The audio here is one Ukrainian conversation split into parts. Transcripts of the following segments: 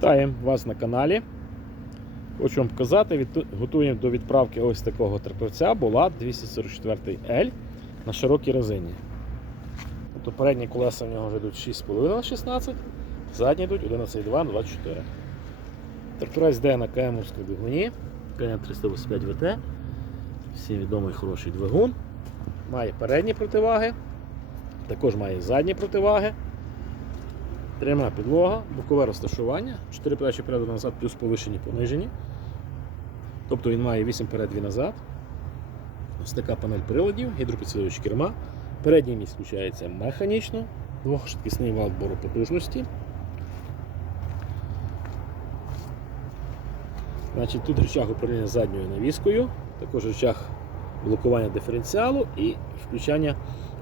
Вітаємо вас на каналі. Хочу вам показати, готуємо до відправки ось такого тракторця була 244L на широкій резині. Тобто передні колеса в нього вже йдуть 6,5 на 16, задні йдуть 11,2 на 24. Тракторець йде на КМовській двигуні, КМ 385 ВТ. Всім відомий хороший двигун. Має передні противаги, також має задні противаги. Пряма підлога, бокове розташування, 4 передачі переду назад, плюс повишені понижені. Тобто він має 8 перед 2 назад. Ось така панель приладів, гідропідсилювач керма. Передній міст включається механічно, двохшвидкісний вал бору потужності. Значить, тут рычаг управління задньою навіскою, також рычаг блокування диференціалу і включання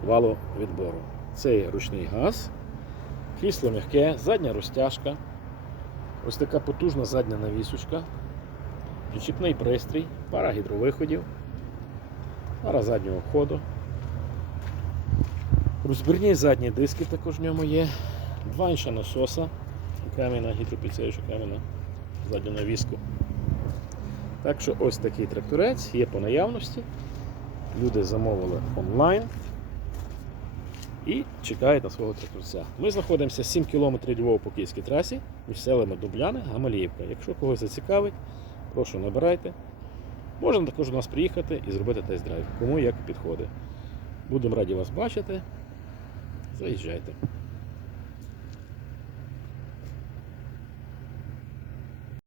валу відбору. Це ручний газ. Крісло м'яке, задня розтяжка. Ось така потужна задня навісочка. Підчіпний пристрій, пара гідровиходів, пара заднього ходу. Розбірні задні диски також в ньому є. Два інша насоса, окремий на гідропідсилювач, окремий на задню навіску. Так що ось такий тракторець є по наявності. Люди замовили онлайн і чекають на свого тракторця. Ми знаходимося 7 км Львова по київській трасі між селами Дубляни, Гамаліївка. Якщо когось зацікавить, прошу набирайте. Можна також до нас приїхати і зробити тест-драйв, кому як підходить. Будемо раді вас бачити. Заїжджайте.